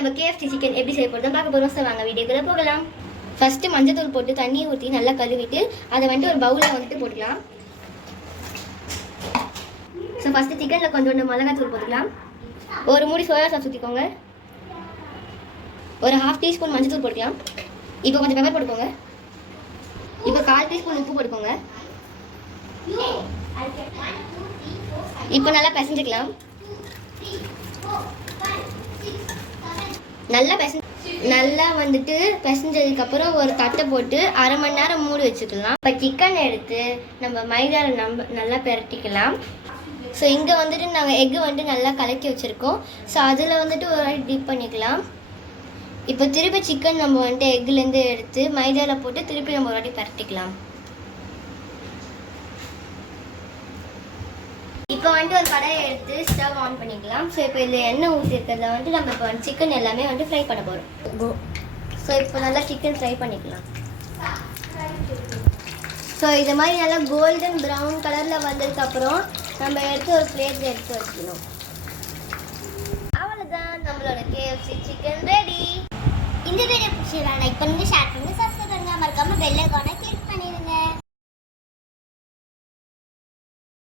நம்ம KFC chicken எப்படி செய்ய போகிறோம் பார்க்க போகிறோம். சார் வாங்க வீடியோக்குள்ளே போகலாம். ஃபஸ்ட்டு மஞ்சத்தூள் போட்டு தண்ணியை ஊற்றி நல்லா கழுவிட்டு அதை வந்துட்டு ஒரு பவுலில் வந்துட்டு போட்டுக்கலாம். ஸோ ஃபஸ்ட்டு சிக்கனில் கொஞ்சோண்டு மிளகாத்தூள் போட்டுக்கலாம். ஒரு மூடி சோயா சாஸ் ஊற்றிக்கோங்க. ஒரு 1/2 டீஸ்பூன் மஞ்சத்தூள் போட்டுக்கலாம். இப்போ கொஞ்சம் பெப்பர் போட்டுக்கோங்க. இப்போ 1/4 டீஸ்பூன் உப்பு போட்டுக்கோங்க. இப்போ நல்லா பிசைஞ்சிக்கலாம். நல்லா வந்துட்டு பிசைஞ்சதுக்கப்புறம் ஒரு தட்டை போட்டு 1/2 மணி நேரம் மூடி வச்சுக்கலாம். இப்போ சிக்கன் எடுத்து நம்ம மைதாவில் நல்லா பிரட்டிக்கலாம். ஸோ இங்கே வந்துட்டு நாங்கள் எக்கு வந்துட்டு நல்லா கலக்கி வச்சுருக்கோம். ஸோ அதில் வந்துட்டு ஒரு வாட்டி டிப் பண்ணிக்கலாம். இப்போ திருப்பி சிக்கன் நம்ம வந்துட்டு எக்குலேருந்து எடுத்து மைதாவில் போட்டு திருப்பி நம்ம ஒரு வாட்டி பிரட்டிக்கலாம். இப்போ வந்துட்டு ஒரு கடாயை எடுத்து ஸ்டவ் ஆன் பண்ணிக்கலாம். ஸோ இப்போ இதில் எண்ணெய் ஊற்றிருக்கிறத வந்துட்டு நம்ம இப்போ சிக்கன் எல்லாமே வந்துட்டு ஃப்ரை பண்ண போகிறோம். ஸோ இப்போ நல்லா சிக்கன் ஃப்ரை பண்ணிக்கலாம். ஸோ இது மாதிரி நல்லா கோல்டன் ப்ரௌன் கலரில் வந்ததுக்கப்புறம் நம்ம எடுத்து ஒரு பிளேட்டில் எடுத்து வச்சுக்கணும். அவ்வளோதான், நம்மளோட KFC சிக்கன் ரெடி. இந்த வீடியோ பிடிச்சதா லைக்